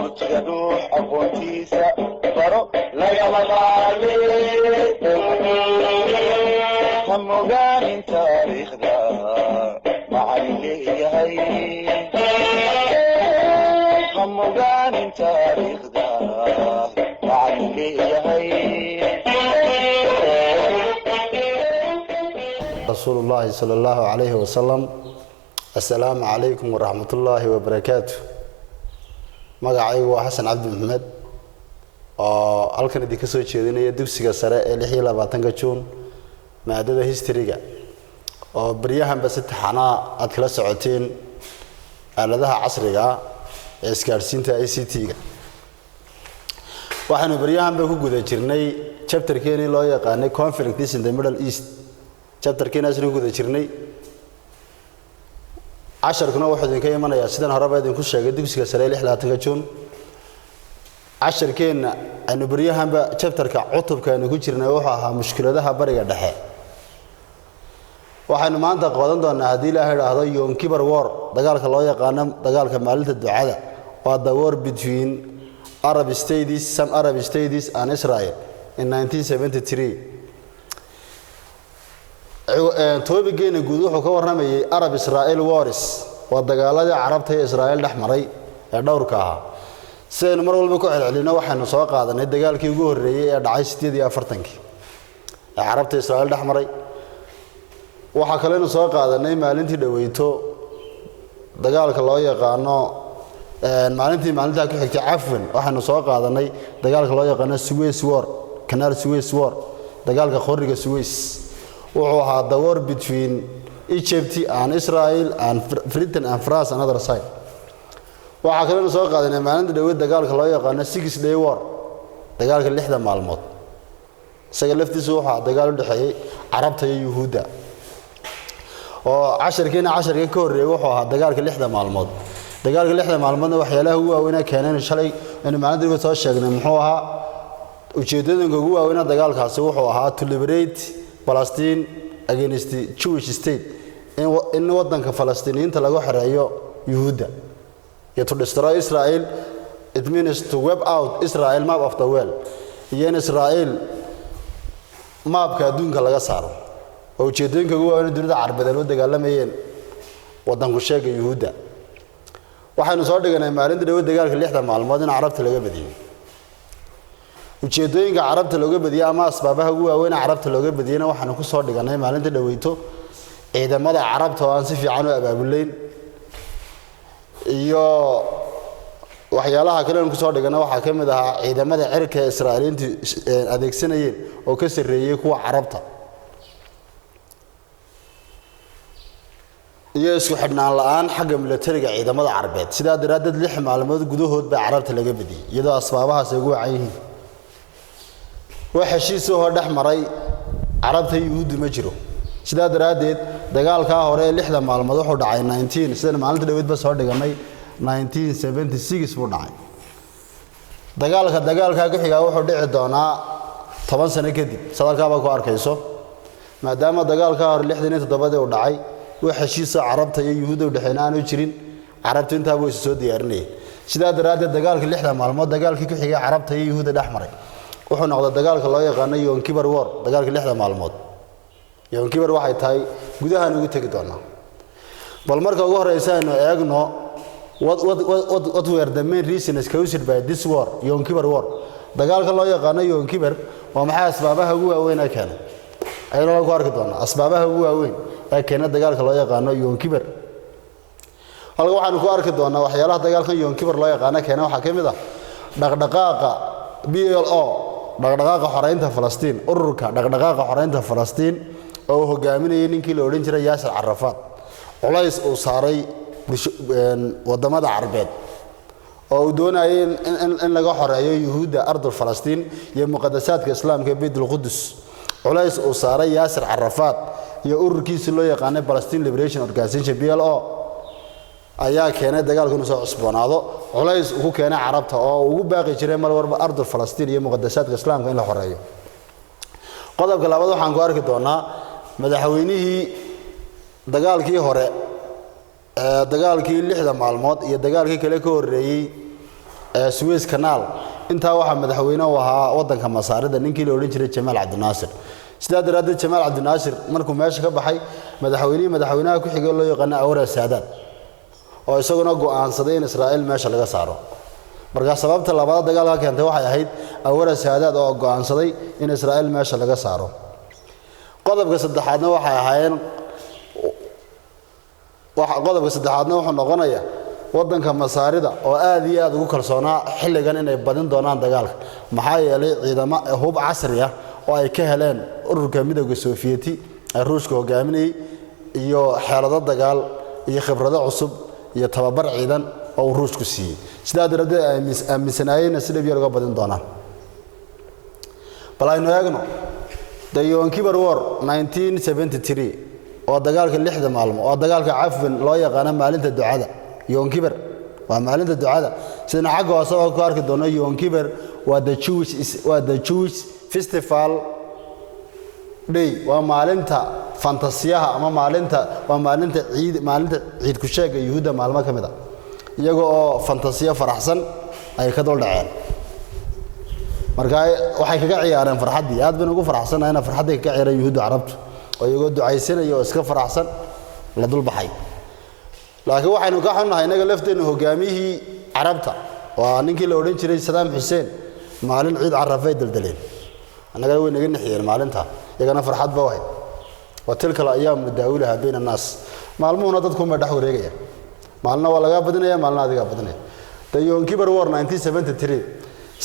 مجدوح أقوتيسا برو لا يمضالي هم مغاني تاريخ دا معلي هي هم مغاني تاريخ دا معلي هي رسول الله صلى الله عليه وسلم. السلام عليكم ورحمة الله وبركاته. magacaygu waa Xasan Cabdi Maxamed oo halkan idin ka soo jeedinaya dugsiga sare ee 26 Juun maadada history-ga oo bariyahanba si taxana aad kala socoteen aaladaha casriga ee isgaarsiinta ICT-ga. waxaanu bariyahanba ku guda jirnay chapter-keeni loo yaqaanay Conflicts in the Middle East. chapter-keena asna ku guda jirnay casharkuna wuxuu idinka imanayaa sidaan horeba idinku sheegay dugsiga sare 26 Juun. casharkeena aanu bariyahanba chapter-ka cutubkaanu ku jirnay wuxuu ahaa mushkiladaha bariga dhexe. waxaanu maanta qaadan doonaa hadii Ilaahay raahdo Yom Kippur War, dagaalka loo yaqaan dagaalka maalinta ducada. waa the war between some Arab states and Israel in 1973. toobigeenna guud wuxuu ka waramayay Arab Israel Wars, waa dagaaladii Carabta iyo Israel dhexmaray ee dhowrka ah. sidaynu mar walba ku celcelino waxaanu soo qaadanay dagaalkii ugu horeeyay ee dhacay 48 ee Carabta Israel dhexmaray. waxa kale oo soo qaadanay maalintii dhaweyto dagaalka loo yaqaano maalinta ku xigtay Afwan. waxaanu soo qaadanay dagaalka loo yaqaano Suez War, Canal Suez War, dagaalka qoriga Suez. wuxuu ahaa the war between Egypt and Israel and Britain and France on other side. waxa kale oo soo qaadanay maalinta dhaweyd dagaalka loo yaqaan 6 day war, dagaalka 6 maalmood. isaga laftiisu waxa dagaal u dhaxeeyay Carabta iyo Yuhuudda. oo casharka ka horeeyay wuxuu ahaa dagaalka 6 maalmood. dagaalka 6 maalmoodna waxyaalaha ugu waaweyn ee keenay shalay in maalinta dhaweyd soo sheegnay muxuu ahaa ujeedooyinka ugu waaweyn ee dagaalkaasi wuxuu ahaa to liberate Palestine against the Jewish state. in wadanka Falastiiniinta lagu xareeyo Yuhuudda. to destroy Israel, it means to wipe out Israel map of the world. in Israel maapka adduunka laga saaro. oo ujeedooyinka ugu waaweyn ee dunida Carabeed oo dagaalamayeen wadanku sheega Yuhuudda. waxaanu soo dhiganay maalinta dhaweyd dagaalka 6 maalmood in Carabta laga badiyay. ujeedooyinka Carabta looga badiyay ama asbaabaha ugu waaweyn ee Carabta looga badiyayna waxaanu ku soo dhiganay maalinta dhaweyto ciidamada Carabta oo aan si fiican u abaabuleyn iyo waxyaalaha kale oo ku soo dhiganay waxa ka mid ah ciidamada cirka ee Israa'iiliintu adeegsanayeen oo ka sareeyay kuwa Carabta iyo isku xidhnaan la'aan xagga militariga ciidamada Carabeed. sidaa daraadeed 6 maalmood gudahood baa Carabta laga badiyay iyadoo asbaabahaas ugu wacan yihiin. وحشيس هو دحمري عربته يهود ما جرو. sidaa daraadeed dagaalka hore 6 maalmood wuxuu dhacay 19 sidoo maalinta dhaweyd ba soo dhiganay 1976 buu dhacay. dagaalka ku xiga wuxuu dhici doonaa 10 sano kadib. sadalkaaba ku arkayso maadaama dagaalka hore 67 uu dhacay وحشيس Carabta iyo Yuhuudda u dhaxeeyna aanu jirin. Carabtu inta way soo diyaarinayeen. sidaa daraadeed dagaalka 6 maalmood dagaalkii ku xigay Carabta iyo Yuhuudda dhexmaray wuxuu noqday dagaalka loo yaqaan Yom Kippur War, dagaalka 6 maalmood. Yom Kippur waxay tahay gudahaan ugu tagi doonaa. bal marka ugu horeysa aynu eegno what were the main reasons caused by this war, Yom Kippur War. dagaalka loo yaqaan Yom Kippur waa maxay asbaabaha ugu waaweyn ee keenay? aynu ku arki doonaa asbaabaha ugu waaweyn ee keenay dagaalka loo yaqaan Yom Kippur. halka waxaanu ku arki doonaa waxyaalaha dagaalkan Yom Kippur loo yaqaan keenay waxa kamid ah dhaqdhaqaaqa PLO, dhaqdhaqaaqa xoreynta Falastiin, ururka dhaqdhaqaaqa xoreynta Falastiin oo hogaaminayay ninkii la oran jiray Yasser Arafat. culays uu saaray wadamada Carabeed oo uu doonayay in laga xoreeyo Yuhuudda ardul Falastiin iyo muqaddasaadka Islaamka ee Baytul Qudus. culays uu saaray Yasser Arafat iyo ururkiisa loo yaqaan Palestine Liberation Organization PLO ayaa keenay dagaalku inuu soo cusboonaado. culays uu ku keenay Carabta oo ugu baaqi jiray mar walba ardul Falastiin iyo muqaddasaadka Islaamka in la xoreeyo. qodobka labaad waxaan ku arki doonaa madaxweynihii dagaalkii hore dagaalkii 6 maalmood iyo dagaalkii kale ka horeeyay Suez Canal inta waxa madaxweyne u ahaa wadanka Masaarida ninkii la oran jiray Jamal Abdel Nasser sidaa daraaddeed Jamal Abdel Nasser markuu meesha ka baxay madaxweynaha ku xigay loo yaqaan Anwar Sadat oo isaguna go'aansaday in Israa'iil meesha laga saaro marka sababta labaad dagaalka keentay waxay ahayd Anwar Sadat oo go'aansaday in Israa'iil meesha laga saaro qodobka saddexaadna waxay ahaayeen wuxuu noqonayaa wadanka Masaarida oo aad iyo aad ugu kalsoonaa xilligan inay badin doonaan dagaalka maxaa yeelay ciidamo hub casri ah oo ay ka heleen ururka midowga Sovieti ee Ruushka hogaaminayay iyo xeelado dagaal iyo khibrado cusub iyo tababar ciidan oo Ruushku siiyay sidaa daradeed ay aaminsanayeen sida biyo laga badin doonaan balayno eegno The Yom Kippur War 1973 oo dagaalka 6 maalmood oo dagaalka cafwan loo yaqaan maalinta ducada Yom Kippur waa maalinta ducada sidana xagga hoose oo ku arki doono Yom Kippur waa the Jewish festival day waa maalinta fantasiyaha ama maalinta ciid ku sheega Yuhuudda maalmo kamid ah iyaga oo fantasiya faraxsan ay ka dul dhaceen marka waxay kaga ciyaareen farxadii aad baan ugu faraxsanahay farxadii ka ciyaareen Yuhuudda Carabtu oo iyagoo ducaysanaya oo iska faraxsan la dul baxay laakiin waxaynu ka xunnahay inaga lafteena hogaamiyihii Carabta waa ninkii la oran jiray Saddam Hussein maalin ciid Carafay daldaleen anaga way naga nixiyeen maalinta iyagana farxad baa wahay wa tilka ayyam mudaawulaha bayna naas maalmuhuna dadku ma dhax wareegayaan maalna waa laga badinaya maalna adiga badinaya The Yom Kippur War 1973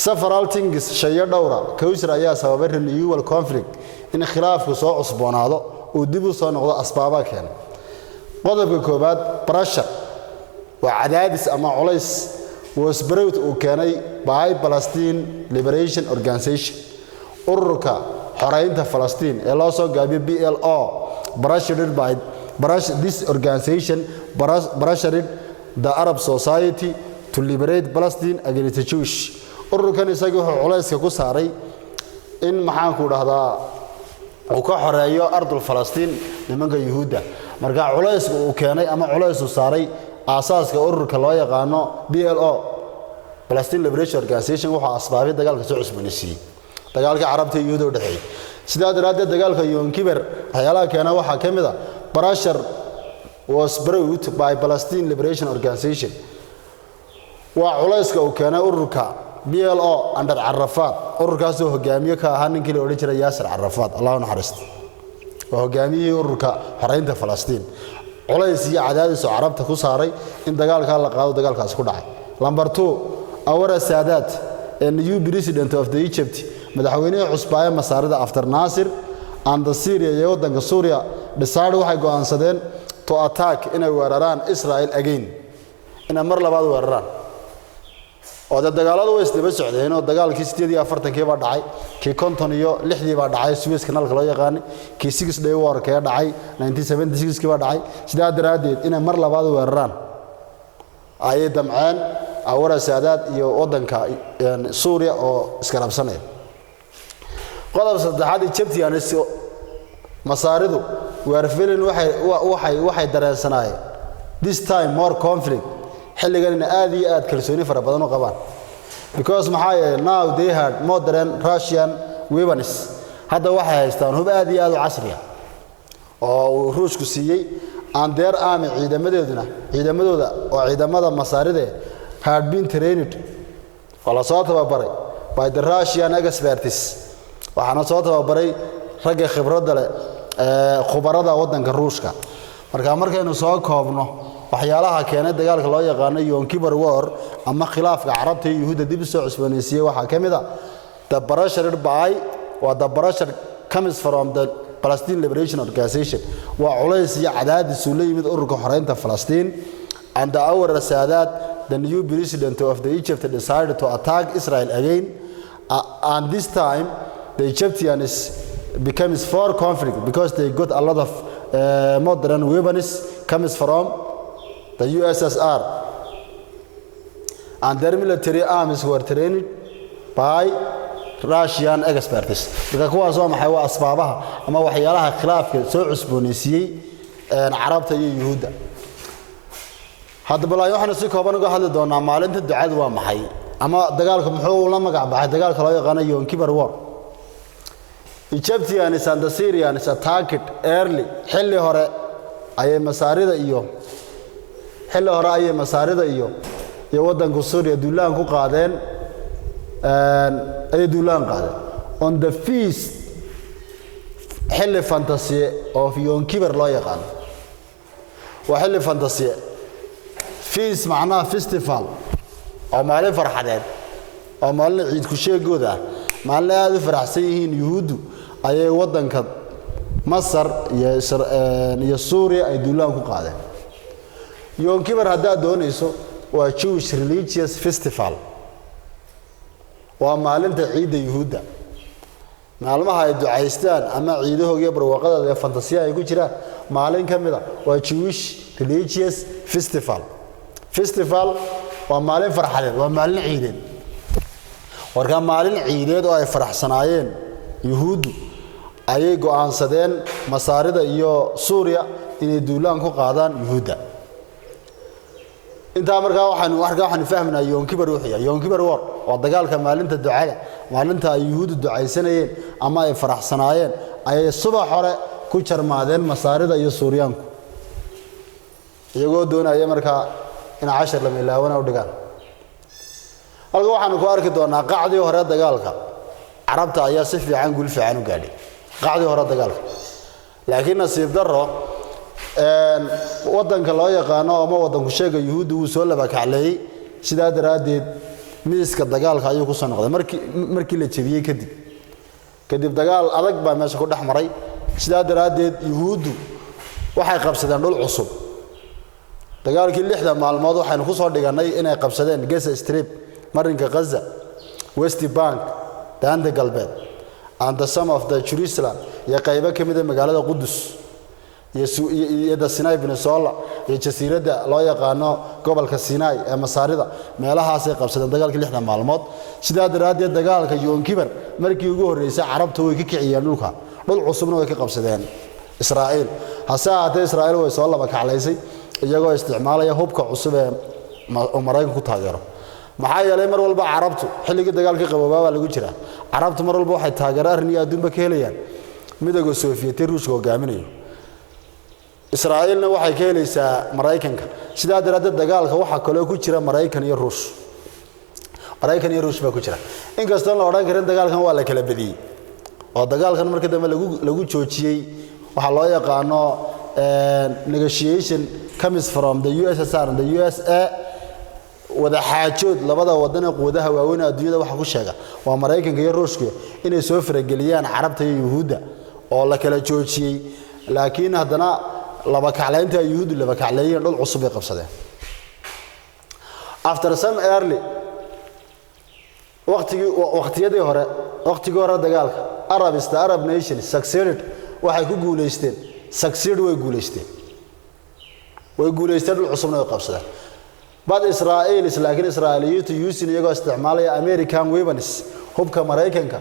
several things shay'a dhowra Kaysar ayaa sababay renewal conflict in khilaafku soo cusboonaado oo dib u soo noqdo asbaabaha keenay qodobka koobaad pressure waa cadaadis ama culays was brought uu keenay by Palestine Liberation Organization ururka xoreynta Palestine ee loo soo gaabiyo PLO this organization pressured the Arab society to liberate Palestine against the Jewish ururkan isagu wuxuu culayska ku saaray in maxaan ku dhahdaa uu ka xoreeyo ardul Palestine nimanka Yuhuudda marka culaysku uu keenay ama culays uu saaray aasaaska ururka loo yaqaano PLO Palestine Liberation Organization wuxuu asbaabay dagaalka soo cusboonaysiiyay dagaalka Carabta iyo Yuhuudda u dhaxeeyay sidaa daraaddeed dagaalka Yom Kippur waxyaalaha keenay waxaa ka mid ah pressure was brought by Palestine Liberation Organization waa culayska uu keenay ururka PLO under Arafat ururkaas oo hogaamiye ka ahaa ninkii la oran jiray Yasser Arafat Allahu naxariisto oo hogaamiyay ururka xoreynta Palestine culays iyo cadaadis oo Carabta ku saaray in dagaalka la qaado dagaalkaas ku dhacay number 2 Anwar Sadat the new president of the Egypt madaxweynaha cusbaya Masaarida after Nasser and the Syria iyo wadanka Suuriya decided waxay go'aansadeen to attack inay weeraraan Israel again ina mar labaad weeraraan oo dagaaladu way isdaba socdeen oo dagaalkii 48 baa dhacay kii 50 iyo 6 baa dhacay Suez Canal loo yaqaan kii 6 day war ka dhacay 1976 baa dhacay sidaa daraadeed inay mar labaad weeraraan ay damcaan Anwar Sadat iyo wadanka Suuriya oo iska rabsanay qodob saddexaad Egyptian Masaaridu weerarfilin waxay dareensanayeen this time more conflict xilligan aad iyo aad kalsooni fara badan u qabaan because now they had modern Russian weapons hadda waxay haystaan hub aad iyo aad u casri ah oo Ruushku siiyay and their army ciidamadooda oo ciidamada Masaarida had been trained wala soo tababaray by the Russian experts waxaana soo tababaray rag khibrad leh khubarada wadanka Ruushka markaynu soo koobno waxyaalaha keenay dagaalka loo yaqaan Yom Kippur War ama khilaafka Carabta iyo Yuhuudda dib u soo cusboonaysiiyay waxa kamid ah the pressure comes from the Palestine Liberation Organization waa culays iyo cadaadis uu leeyahay ururka xoreynta Palestine and Anwar Sadat the new president of the Egypt decided to attack Israel again and this time the Egyptians becomes for conflict because they got a lot of modern weapons comes from the USSR and their military armies were trained by Russian experts because kuwaas oo maxay waa asbaabaha ama waxyaalaha khilaafka soo cusboonaysiiyay Carabta iyo Yuhuudda hadda balaa waxaan si kooban uga hadli doonaa maalinta ducada waa maxay ama dagaalka muxuu la magac baxay dagaalka loo yaqaan Yom Kippur War. Egyptians and the Syrians attacked early xilli hore ayay masaarida iyo wadanka Suuriya duulaan ku qaadeen on the feast xilli fantasy of Yom Kippur loo yaqaan waa xilli fantasy feast macnaha festival oo maalin farxadeed oo maalin ciid ku sheegooda maalin aad u faraxsan yihiin yuhuudu ayay wadanka Masar iyo Suuriya ay duulaan ku qaadeen. Yom Kippur hadda doonayso waa Jewish religious festival waa maalinta ciidda yuhuudda maalmaha ay ducaystaan ama ciidahooda barwaaqada ee fantasiya ay ku jiraan maalin kamida waa Jewish religious festival waa maalin farxadeed waa maalin ciideed warka maalin ciideed oo ay faraxsanaayeen yuhuuddu ayay go'aansadeen masaarida iyo Suuriya inay duulaan ku qaadaan yuhuudda inta markaa waxaan fahmnaa Yom Kippur wuxuu yahay Yom Kippur War waa dagaalka maalinta ducada maalinta ay yuhuuddu ducaysanayeen ama ay faraxsanaayeen ayay subax hore ku jarmaadeen masaarida iyo Suuriyaanku iyagoo doonaya markaa in 10 la milaawana u dhigaan halka waxaan ku arki doonaa qacdii hore dagaalka carabta ayaa si fiican gul fiican u gaadhay qacdii hore dagaalka laakiin nasiib darro wadanka loo yaqaan ama wadanku sheega yuhuuddu uu soo laba kacleeyay sidaa daraadeed miiska dagaalka ayuu ku soo noqday markii la jabiyay kadib dagaal adag baa meesha ku dhaxmaray sidaa daraadeed yuhuuddu waxay qabsadeen dhul cusub dagaalkii 6 maalmood waxaan ku soo dhiganay inay qabsadeen Gaza Strip marinka Gaza West Bank daanta galbeed and some of the Jerusalem iyo qaybo kamid ah magaalada Qudus iyo Sinai Peninsula iyo jasiiradda loo yaqaano gobolka Sinai ee masaarida meelahaas ay qabsadeen dagaalkii 6 maalmood sidaa daraadeed dagaalka Yom Kippur markii ugu horeysay carabtu way ka kiciyeen dhulka dhul cusubna way ka qabsadeen Israa'iil hase ahaatee Israa'iil way soo laba kaclaysay iyagoo isticmaalaya hubka cusub ee Mareykanku ku taageero maxaa yeelay mar walba carabtu xilliga dagaalka qaboobaa lagu jira carabtu mar walba waxay taageero arniya adduunba ka helayaan midowga Soviet Ruushka hogaaminayo Israa'iilna waxay ka helaysaa Mareykanka sidaa daraadeed dagaalka waxa kale ku jira Mareykan iyo Ruush baa ku jira inkastoo la oran karin dagaalkan waa la kala badiyay oo dagaalkan markii dambe lagu joojiyay waxa loo yaqaano negotiation comes from the USSR and the USA wada xaajood labada wadan ee quwadaha waaweyn adduunyada waxa ku sheega waa Mareykanka iyo Ruushka inay soo farageliyaan carabta iyo yuhuudda oo la kala joojiyay laakiin haddana laba kaclaynta yuhuuddu laba kacleeyeen dhul cusub ay qabsadeen after some early waqtiyadii hore dagaalka Arab nations succeeded waxay ku guuleysteen way guuleysteen dhul cusubna ay qabsadeen bad Israel laakiin Israa'iiliyiintu using iyagoo isticmaalaya American weapons hubka Mareykanka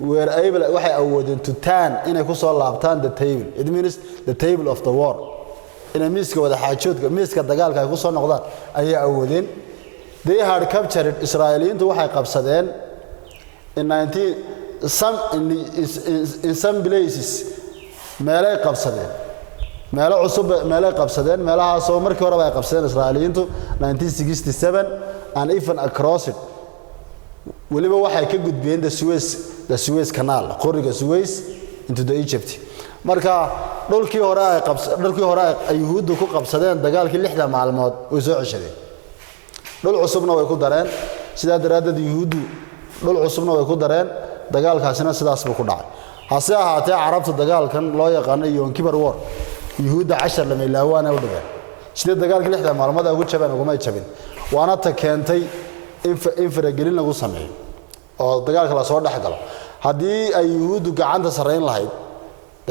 were able waxay awoodeen to turn inay ku soo laabtaan the table it means the table of the war inay miiska wada xaajoodka miiska dagaalka ay ku soo noqdaan ayay awoodeen they had captured Israa'iiliyiintu waxay qabsadeen in some places meelay qabsadeen meelahaas oo markii hore ay qabsadeen Israa'iiliyiintu 1967 and even across it waliba waxay ka gudbeen the Suez Canal qoriga Suez into the Egypt marka dhulkii hore ay yuhuuddu ku qabsadeen dagaalkii 6 maalmood way soo ceshadeen dhul cusubna way ku dareen sidaa daraadeed yuhuuddu dhul cusubna way ku dareen dagaalkaasina sidaas buu ku dhacay hase ahaatee carabta dagaalkan loo yaqaan Yom Kippur War yuhuudda 10 lama ilaawana u dhigeen sida dagaalkii 6 maalmood ay ugu jabeen uguma jabin waana ta keentay in faragelin lagu sameeyo oo dagaalka la soo dhaxgalo hadii ay yuhuuddu gacanta sareyn lahayd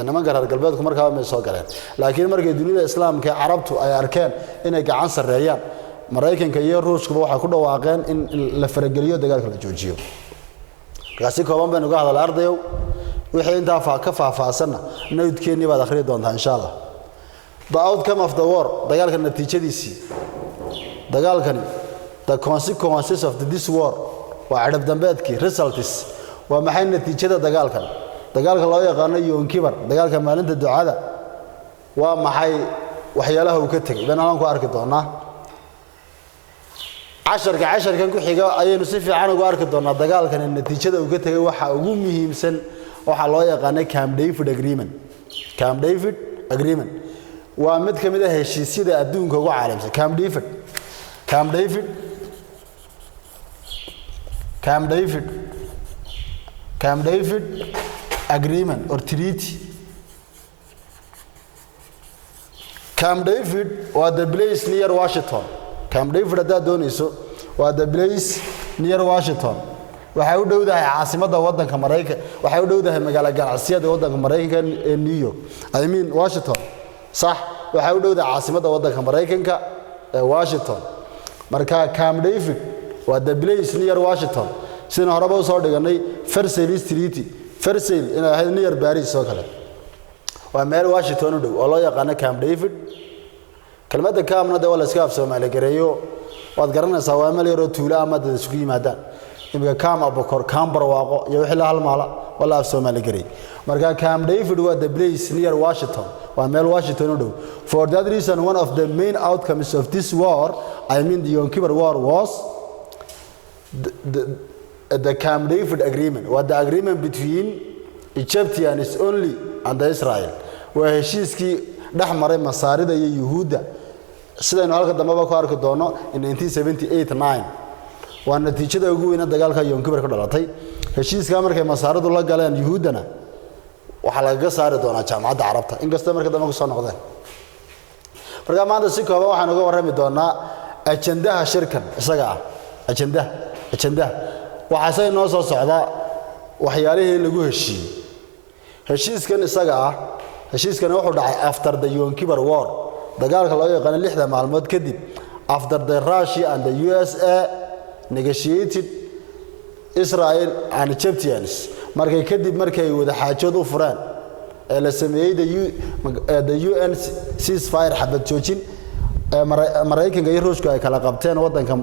nimanka reer galbeedku markaa ma soo galeen laakiin markay dunida islaamka carabtu ay arkeen inay gacan sareeyaan Mareykanka iyo Ruushka waxay ku dhawaaqeen in la farageliyo dagaalka la joojiyo kaasi kooban baan uga hadal ardayow wixii inta ka faahfaahsana nowdkeeni baad akhri doontaa insha Allah the outcome of the war dagaalka natiijadiisii dagaalkani the consequences of this war waa cirib dambeedkii results waa maxay natiijada dagaalka loo yaqaan Yom Kippur dagaalka maalinta ducada waa maxay waxyaalaha uu ka tagay banaan ku arki doonaa casharkan ku xiga ayaynu si fiican ugu arki doonaa dagaalkan natiijada uu ka tagay waxa ugu muhiimsan waxa loo yaqaan Camp David agreement waa mid kamid ah heshiisyada adduunka ugu caalamsan Camp David agreement or treaty. Camp David was the place near Washington. Camp David haddaad doonayso waa the place near Washington. waxay u dhowdahay caasimadda waddanka Mareykanka waxay u dhowdahay magaalada ganacsiyada waddanka Mareykanka ee New York Washington صح waxay u dhowdahay caasimadda waddanka Mareykanka ee Washington marka Camp David waa the place near Washington sidoo horeba u soo dhiganay Versailles Treaty inay ahayd near Paris oo kale waa meel Washington u dhow oo loo yaqaan Camp David kelmadda kaamna de wala iska af Soomaali gareeyo waad garanaysaa waa meel yar oo tuulo ama dad isku yimaadaan imika kaam abokor kaam barwaaqo iyo wixii la halmaala wala af Soomaali gareey marka Camp David waa the place near Washington waa meel Washington u dhow for that reason one of the main outcomes of this war the Yom Kippur war was the Camp David agreement was the agreement between Egyptians only and Israel waa heshiiskii dhaxmaray masaarida iyo Yuhuudda sidaynu halka dambe ku arki doono in 1978 waa natiijada ugu weyn ee dagaalka Yom Kippur ka dhalatay heshiiska markay masaaridu la galeen Yuhuuddana waxa laga saari doonaa jaamacadda Carabta inkastoo markii dambe ku soo noqdeen marka maanta si kooban waxaan uga warrami doonaa ajendaha shirkan isaga ah ajendaha waxaasay noo soo socda waxyaalihii lagu heshiiyey heshiiskan isaga ah heshiiskan wuxuu dhacay after the Yom Kippur war dagaalka loo yaqaan 6 maalmood kadib after the Russia and the USA negotiated Israel and Egyptians markay kadib markay wada xaajood u fureen ee la sameeyay the UN ceasefire xabad joojin Mareykanka iyo Ruushka ay kala qabteen waddanka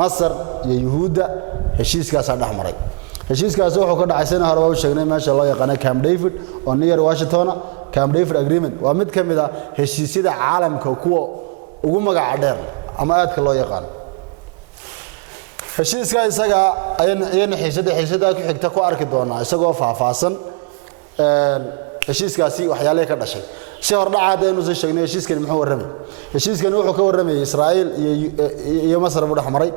Masar iyo Yuhuudda heshiiskaas dhaxmaray heshiiskaas wuxuu ka dhacay sanad hore u sheegnay meesha loo yaqaan Camp David oo near Washington Camp David agreement waa mid kamid ah heshiisyada caalamka kuwa ugu magac dheer ama aadka loo yaqaan heshiiska isaga ayaan xiisada ku xigta ku arki doonaa isagoo faahfaahsan heshiiskaasi waxyaalaha ka dhashay si hor dhacaadaynu soo sheegnay heshiiskan muxuu warramay heshiiskan wuxuu ka warramay Israa'iil iyo Masar u dhaxmaray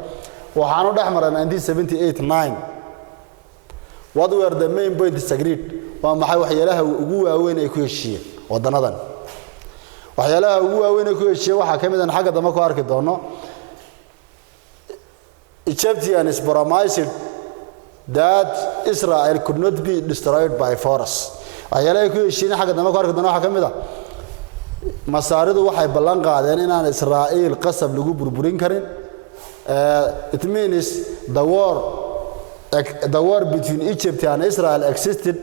waxaanu dhaxmaray 1978 what were the main points agreed waa maxay waxyaalaha ugu waaweyn ay ku heshiiyeen wadanadan waxyaalaha ugu waaweyn ay ku heshiiyeen waxa kamid ah xagga dambe ku arki doono Egyptians promised that Israel could not be destroyed by force waxyaalaha ku heshiiyeen xagga dambe ku arki doono waxa kamid ah masaaridu waxay ballan qaadeen inaan Israa'iil qasab lagu burburin karin it means the war between Egypt and Israel existed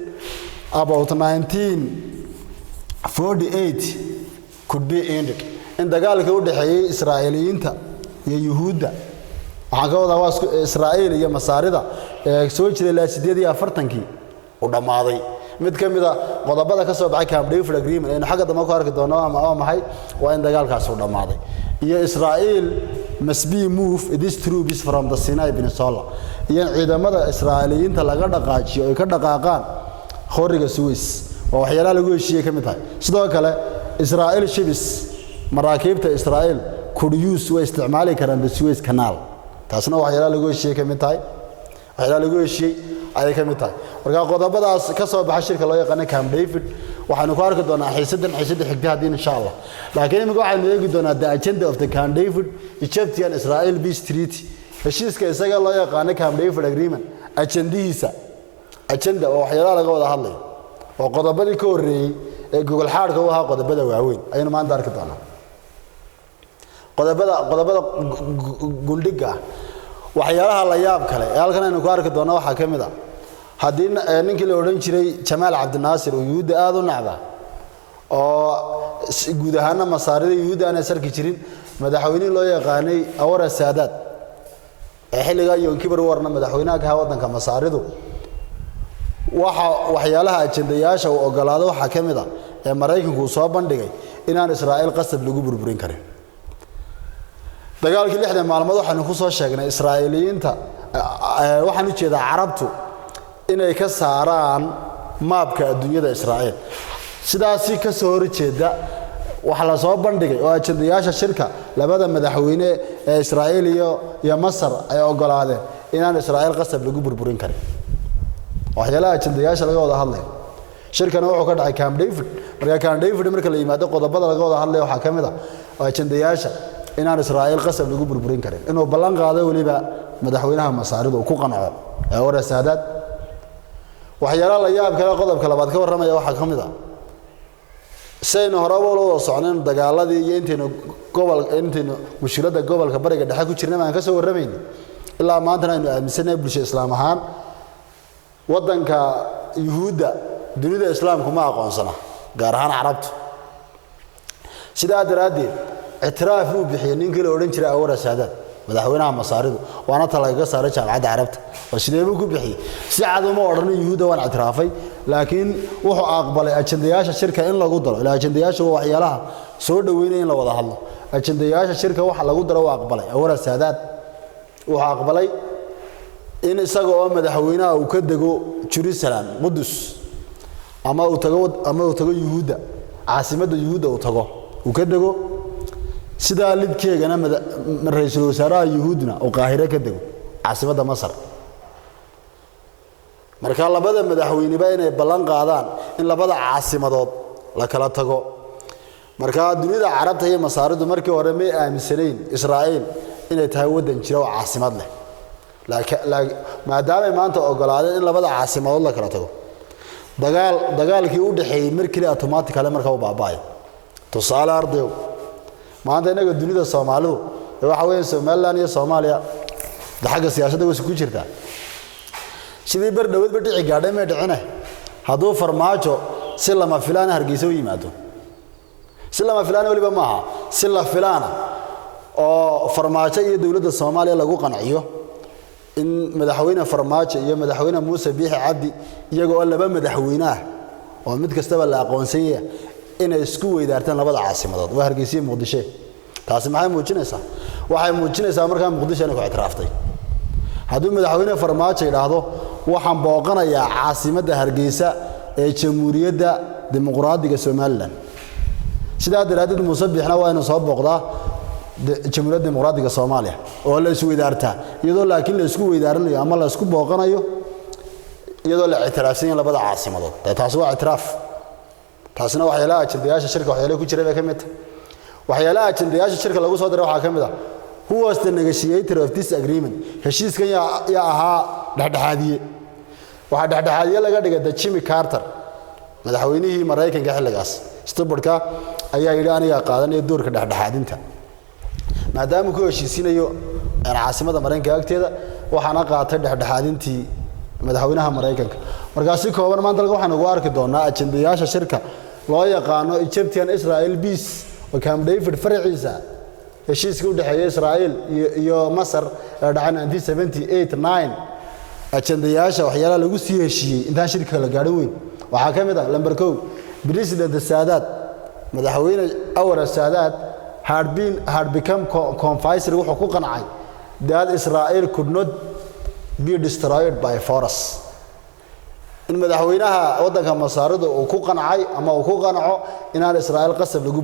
about 1948 could be ended in dagaalka u dhaxeeyay Israa'iiliyiinta iyo Yuhuudda waxaan ka wadaa waa Israa'iil iyo masaarida ee soo jiray ilaa 48kii u dhamaaday mid kamid ah qodobada ka soo baxay Camp David agreement ee xagga dambe ku arki doono ama maxay waa in dagaalkaas u dhamaaday iyo Israa'iil must be move these troops from the Sinai Peninsula iyo ciidamada Israa'iiliyiinta laga dhaqaajiyo ay ka dhaqaaqaan khoriga Suez oo waxyaalaha lagu heshiiyay kamid tahay sidoo kale Israa'iil ships maraakiibta Israa'iil could use way isticmaali karaan the Suez Canal taasna waxyaalaha lagu heshiiyay kamid tahay waxyaalaha lagu heshiiyay ay kamid tahay marka qodobadaas ka soo baxay shirka loo yaqaan Camp David waxaanu ku arki doonaa xiisada xigta hadii insha Allah laakiin imika waxaanu eegi doonaa the agenda of the Camp David Egyptian Israel peace treaty heshiiska isaga loo yaqaan Camp David agreement agenda oo waxyaalaha laga wada hadlay oo qodobadii ka horeeyay ee Google xaarka u ahaa qodobada waaweyn aynu maanta arki doonaa qodobada gundhiga waxyaalaha la yaab kale ee halkan aynu ku arki doonaa waxa kamid ah hadii ninkii la oran jiray Jamaal Abdi Naasir oo Yuhuudda aad u nacba oo guud ahaan masaarida Yuhuudda aan sarki jirin madaxweyne loo yaqaanay Anwar Saadaat ee xilliga Yom Kippur warna madaxweynaha ka wadanka Masaaridu waxyaalaha ajendayaasha uu ogolaado waxa kamid ah ee Mareykanku soo bandhigay inaan Israa'iil qasab lagu burburin karin dagaalkii 6 maalmood waxaanu ku soo sheegnay Israa'iiliyiinta waxaan u jeedaa Carabtu inay ka saaraan maabka adduunyada Israa'iil sidaas ka soo horjeeda waxa la soo bandhigay oo ajendayaasha shirka labada madaxweyne ee Israa'iil iyo Masar ay ogolaadeen inaan Israa'iil qasab lagu burburin karin waxyaalaha ajendayaasha laga wada hadlay shirkana wuxuu ka dhacay Camp David marka la yimaado qodobada laga wada hadlay waxa kamid ah ajendayaasha inaan Israa'iil qasab lagu burburin karin inuu ballan qaado waliba madaxweynaha Masaaridu ku qanco ee Anwar Saadaat waxyaalaha la yaab kale qodobka labaad ka waramaya waxa kamid ah sayno horaba loo socnaan dagaaladii iyo intiina mushkilada gobolka bariga dhexe ku jirnay aan ka soo waramayno ilaa maanta aynu aaminsanahay bulshada islaam ahaan wadanka yuhuuda dunida islaamku ma aqoonsana gaar ahaan carabtu sidaa daraadeed اعتراف uu bixiyay ninkii la oran jiray Anwar Saadaat madaxweynaha Masaaridu waana talaga saaray jaamacadda Carabta oo sidee uu ku bixiyay si cad uma oran yuhuuda waan ictiraafay laakiin wuxuu aqbalay ajendayaasha shirka in lagu daro ilaa ajendayaasha waxyaalaha soo dhaweynay in la wada hadlo ajendayaasha shirka waxa lagu daro waa aqbalay Anwar Saadaat wuxuu aqbalay in isaga oo madaxweynaha uu ka dago Jerusalem Qudus ama uu tago yuhuuda caasimadda yuhuuda uu ka dago sida lidkeegana ra'iisul wasaaraha yuhuudna oo qaahire ka dago caasimadda Masar marka labada madaxweyneba inay ballan qaadaan in labada caasimadood la kala tago marka dunida Carabta iyo Masaaridu markii hore ma aaminsaneen Israa'iil inay tahay wadan jira oo caasimad leh laakiin maadaama maanta ogolaadeen in labada caasimadood la kala tago dagaalkii u dhaxeeyay markii automatically marka uu baabaayo tusaale ardayo maanta inaga dunida Soomaalidu waxa weeyaan Soomaaliland iyo Soomaaliya xagga siyaasadda way isku jirtaa sidii bar dawlad dhici gaadhay ma dhicina haduu farmaajo si lama filaan Hargeysa u yimaado si lama filaan waliba maaha si la filaana oo farmaajo iyo dawladda Soomaaliya lagu qanciyo in madaxweyne farmaajo iyo madaxweyne Muuse Biixi Cabdi iyagoo laba madaxweyne ah oo mid kastaba la aqoonsan yahay inay isku weydaartaan labada caasimadood waa Hargeysa iyo Muqdisho taasi maxay muujinaysaa waxay muujinaysaa markaa Muqdisho inay ku ictiraaftay haduu madaxweyne farmaajo yiraahdo waxaan booqanayaa caasimadda Hargeysa ee Jamhuuriyadda Dimuqraadiga Soomaaliland sidaa daraadeed Muuse Biixina waa inuu soo booqdaa Jamhuuriyadda Dimuqraadiga Soomaaliya oo la isku weydaartaa iyadoo laakiin la isku weydaaranayo ama la isku booqanayo iyadoo la ictiraafsan labada caasimadood taasi waa ictiraaf taasina waxyaalaha ajendayaasha shirka waxyaalaha ku jiray kamid waxyaalaha ajendayaasha shirka lagu soo diray waxa kamid ah who was the negotiator of this agreement heshiiskan yaa ahaa dhaxdhaxaadiye waxa dhaxdhaxaadiye laga dhigay Jimmy Carter madaxweynihii Mareykanka xilligaas Stubbardka ayaa yiri aniga qaadanay doorka dhaxdhaxaadinta maadaama uu heshiisinayo caasimadda Mareykanka agteeda waxaana qaatay dhaxdhaxaadintii madaxweynaha Mareykanka markaasi kooban maanta waxaan ugu arki doonaa ajendayaasha shirka loo yaqaano Egyptian Israel Peace oo Camp David farciisa heshiiska u dhaxeeya Israa'iil iyo Masar ee dhacay 1978-9 ajendayaasha waxyaalaha lagu sii heshiiyay intaan shirka la gaadho weyn waxa kamid ah lambar 1 President Saadaat madaxweyne Anwar Saadaat had become convinced wuxuu ku qancay that Israel could not be destroyed by force in madaxweynaha wadanka Masaaridu uu ku qancay ama uu ku qanco inaan Israa'iil qasab lagu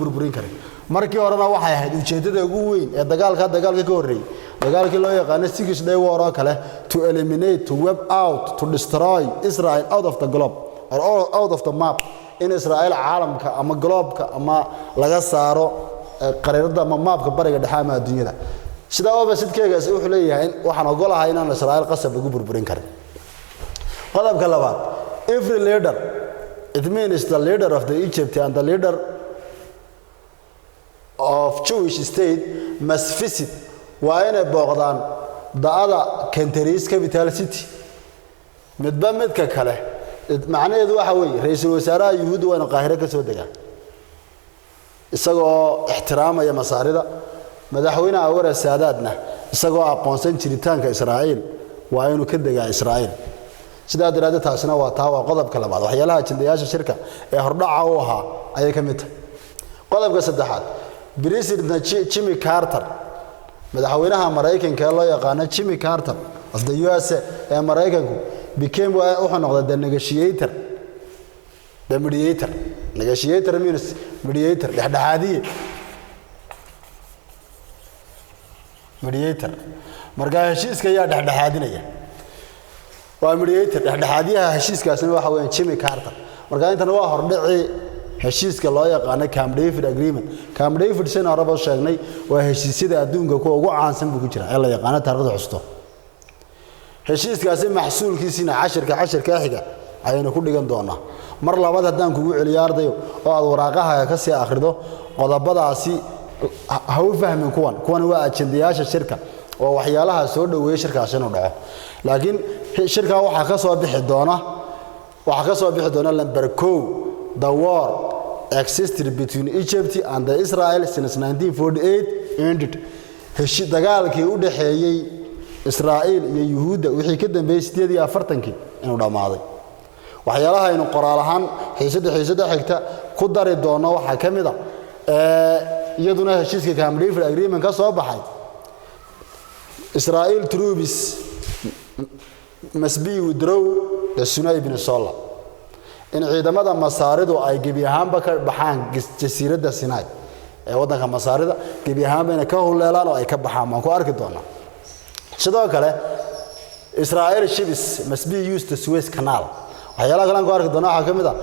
burburin karin markii horena waxay ahayd ujeedada ugu weyn ee dagaalka ka horeeyay dagaalkii loo yaqaan 6 day war oo kale to eliminate to wipe out to destroy Israel out of the globe or out of the map in Israel caalamka ama globe-ka ama laga saaro qariirada ama maapka bariga dhexe ama adduunyada sida oo basidkeegaas wuxuu leeyahay waxaan ogolahay inaan Israa'iil qasab lagu burburin karin qodobka labaad every leader it means the leader of the Egypt and the leader of Jewish state must visit waa inay booqdaan the other country's capital city midba midka kale macnaheedu waxa weeye ra'iisul wasaaraha yuhuud waa inuu qaahire ka soo degaa isagoo ixtiraamaya masaarida madaxweynaha Anwar Saadaadna isagoo aqoonsan jiritaanka Israa'iil waa inuu ka degaa Israa'iil sidaa daraaddeed taasina waa qodobka labaad waxyaalaha ajendayaasha shirka ee hordhaca u ahaa ayay ka mid tahay qodobka saddexaad President Jimmy Carter madaxweynaha Mareykanka ee loo yaqaan Jimmy Carter of the US ee Mareykanku became wuxuu noqday the mediator means mediator dhexdhexaadiye mediator marka heshiiska ayaa dhexdhexaadinaya waa mediator dhexdhexaadiyaha heshiiskaasina waxa weeyaan Jimmy Carter marka intan waa hordhici heshiiska loo yaqaan Camp David agreement Camp David sina horaba sheegnay waa heshiisyada adduunka kuwa ugu caansan buu ku jira ee la yaqaan taariikhda xusto heshiiskaasi maxsuulkiisina 10 xiga ayaynu ku dhigan doonaa mar labaad hadaan kugu celiyo ardayo oo aad waraaqaha ka sii akhrido qodobadaasi ha u fahmin kuwan waa ajendayaasha shirka oo waxyaalaha soo dhaweeyay shirkaas inuu dhaco laakiin shirka waxa ka soo bixi doona number 2 the war existed between Egypt and Israel since 1948 ended dagaalkii u dhaxeeyay Israa'iil iyo Yuhuudda wixii ka dambeeyay 48 inuu dhamaaday waxyaalaha aynu qoraal ahaan xiisada xigta ku dari doono waxa kamid ah iyaduna heshiiska Camp David agreement ka soo baxay Israel troops must be withdraw the Sinai Peninsula in ciidamada masaaridu ay gebi ahaanba ka baxaan jasiiradda Sinai ee wadanka masaarida gebi ahaanba inay ka howleelaan oo ay ka baxaan ma ku arki doonaa sidoo kale Israel ships must be used the Suez Canal waxyaalaha kale aan ku arki doonaa waxa kamid ah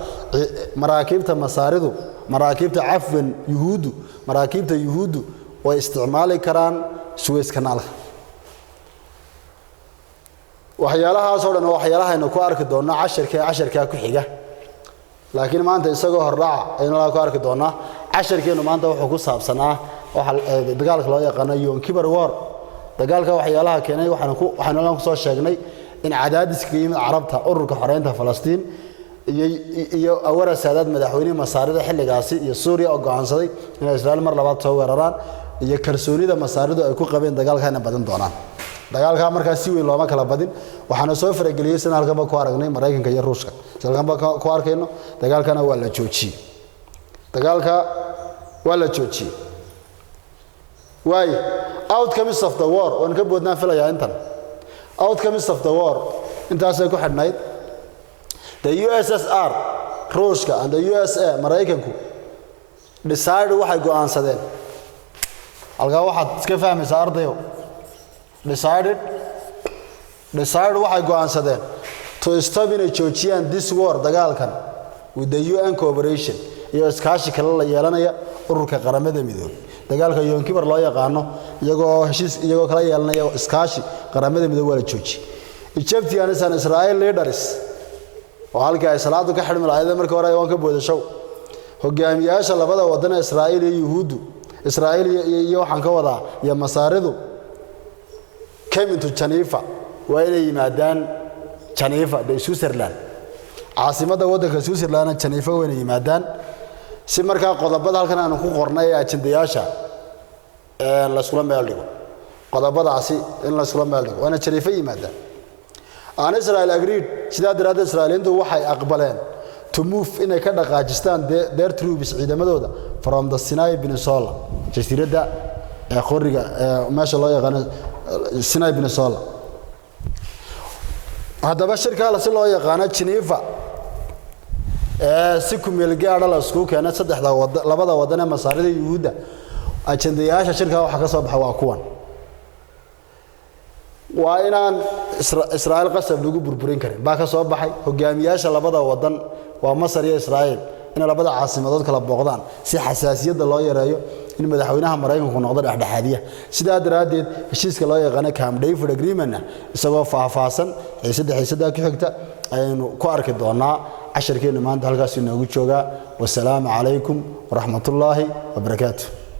maraakiibta masaaridu maraakiibta afwan yuhuudu maraakiibta yuhuudu way isticmaali karaan Suez Canal waxyaalahaas oo dhan waxyaalaha aynu ku arki doonaa 10 ku xiga laakiin maanta isagoo hordhaca aynu la ku arki doonaa 10keenu maanta wuxuu ku saabsanaa waxa dagaalka loo yaqaan Yom Kippur War dagaalka waxyaalaha keenay waxaanu ku soo sheegnay in cadaadiska yimid carabta ururka xoreynta Falastiin iyo Anwar Saadaad madaxweynaha masaarida xilligaasi iyo Suuriya oo go'aansaday in Israa'iil mar labaad soo weeraraan iyo kalsoonida masaaridu ay ku qabeen dagaalkana badan doonaan dagaalka markaas si weyn looma kala badin waxaana soo farageliyay san halkaba ku aragnay Mareykanka iyo Ruushka halkaba ku arkayno dagaalkana waa la joojiyay why outcomes of the war on ka boodnaa filayaa intan outcomes of the war intaas ay ku xidhnayd the USSR Ruushka and the USA Mareykanku decide waxay go'aansadeen halka waxaad iska fahmaysaa ardayo decide waxay go'aansadeen to stop in joojiyaan this war dagaalkan with the UN cooperation iyo iskaashi kale la yeelanaya ururka qaramada midoobay dagaalka Yom Kippur loo yaqaano iyagoo kala yeelanaya iskaashi qaramada midoobay wala jooji Egypt iyo Israel leaders oo halka ay salaadu ka xidhmi lahayd markii hore ay ka boodasho hogaamiyaasha labada wadan Israa'iil iyo Yuhuuddu Israa'iil iyo waxaan ka wadaa iyo masaaridu came into Geneva waa inay yimaadaan Geneva ee Switzerland caasimada wadanka Switzerland Geneva waa inay yimaadaan si markaa qodobada halkan aan ku qornay ajendayaasha la isla meel dhigo qodobadaasi in la isla meel dhigo waana Geneva yimaadaan Israel agreed sida daraaddeed Israa'iiliintu waxay aqbaleen to move inay ka dhaqaajistaan their troops ciidamadooda from the Sinai Peninsula jasiiradda qoriga meesha loo yaqaan Sinai Peninsula hadaba shirka la si loo yaqaan Geneva si ku meel gaar ah la isku keenay labada wadan ee masaarida Yuhuudda ajendayaasha shirka waxa ka soo baxay waa kuwan waa inaan Israa'iil qasab lagu burburin karin baa ka soo baxay hogaamiyaasha labada wadan waa Masar iyo Israa'iil in labada caasimadood kala booqdaan si xasaasiyada loo yareeyo in madaxweynaha Mareykanku noqdo dhexdhexaadiye sida daraaddeed heshiiska loo yaqaan Camp David agreement isagoo faahfaahsan xiisada ku xigta aynu ku arki doonaa 10keenu maanta halkaas inoogu jooga wassalaamu calaykum waraxmatullaahi wabarakaatuh